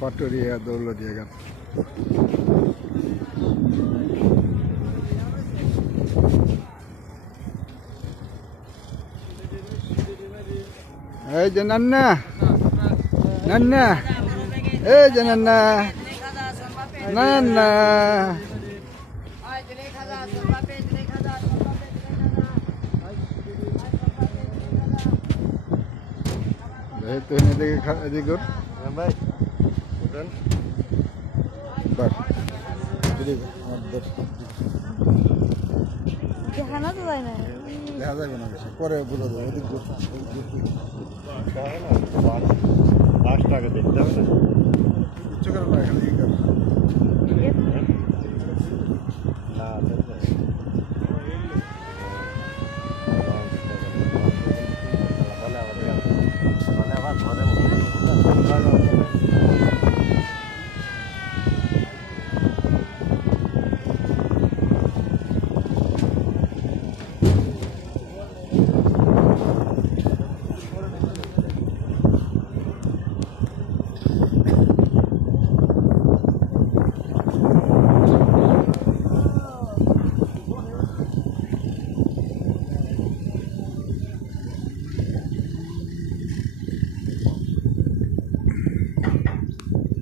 পাটুরিয়া দৌলতদিয়া ঘাট। এই যে নান্না নান্না, এই যে নান্না নান্না, তুই এদিকে এদিকে ভাই বাস দেখানো তো যায় না, দেখা যাবে না বেশি, পরে বোঝা যাবে। এদিক 5 টাকা দেখতে হবে না। কিছু করে না, এখানে